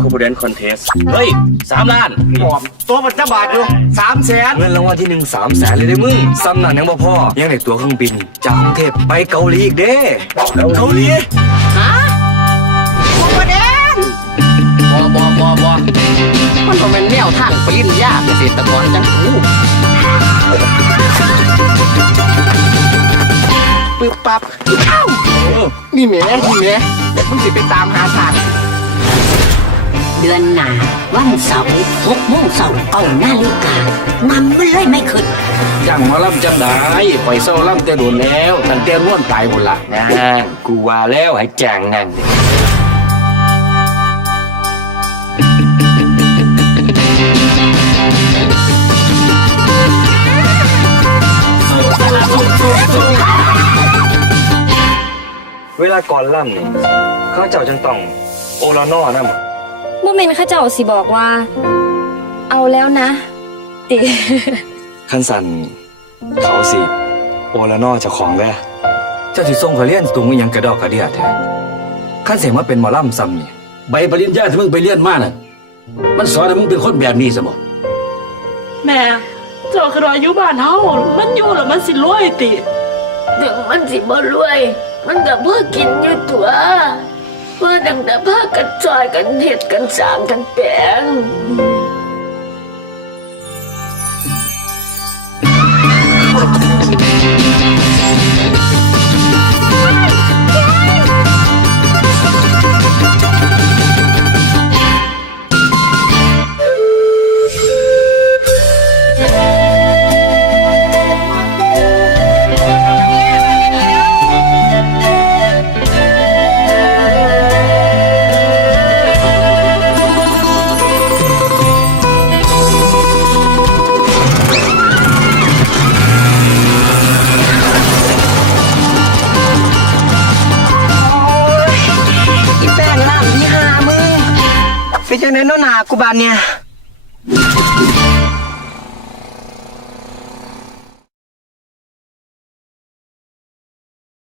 คูบูเดนคอนเทส เฮ้ยสามล้านตัวมันจะบาทอยู่สามแสนเงินรางวัลที่หนึ่งสามแสนเลยได้มึงซ้ำนั่นยังบ่พอ ยังได้ตั๋วเครื่องบิน จากกรุงเทพไปเกาหลีอีกเด้เกาหลีบอบอบอบอมันก็เป็นแนวทางปริญญาเกษตรกรจังกูปึ๊บปั๊บอ้าว นี่แหม่นี่แหม่มึงสิไปตามหาทางเดือนหนาวันเสาร์หกโมงเสาร์เก้านาฬิกานำมันเลยไม่ขึ้นจังมอลำจังได้ปล่อยเศร้าลำแต่โดนแล้วตั้งแต่ร่วนตายหมดละนะกูว่าแล้วให้แจงนั่น เวลาก่อนล่ำนี่ข้าเจ้าจังต้องโอลานอนำโมเมนต์เข้าเจ้าสิบอกว่า เอาแล้วนะติขั้นสันเขาสิโอละนอเจ้าของแล้เจ้าสิส่งเขาเรียนตุงอหยังกระดอกกระเดียแท้ขั้นเสียงมาเป็นหมอลำซ้ำนี่ใบปริญญาที่มึงไปเรียนมาน่ะ มันสอนให้มึงเป็นคนแบบนี้สมองแม่เจ้าขรอยอยู่บ้านเฮามันอยู่แล้วมันสิรวยติ ถึงมันสิบ่รวย มันก็เพื่อกินอยู่ตัวเพื่อดังแต่พากันจอยกันเห็ดกันสางกันแปลง เป็นจังได๋เนาะหน้ากูบานเนี่ย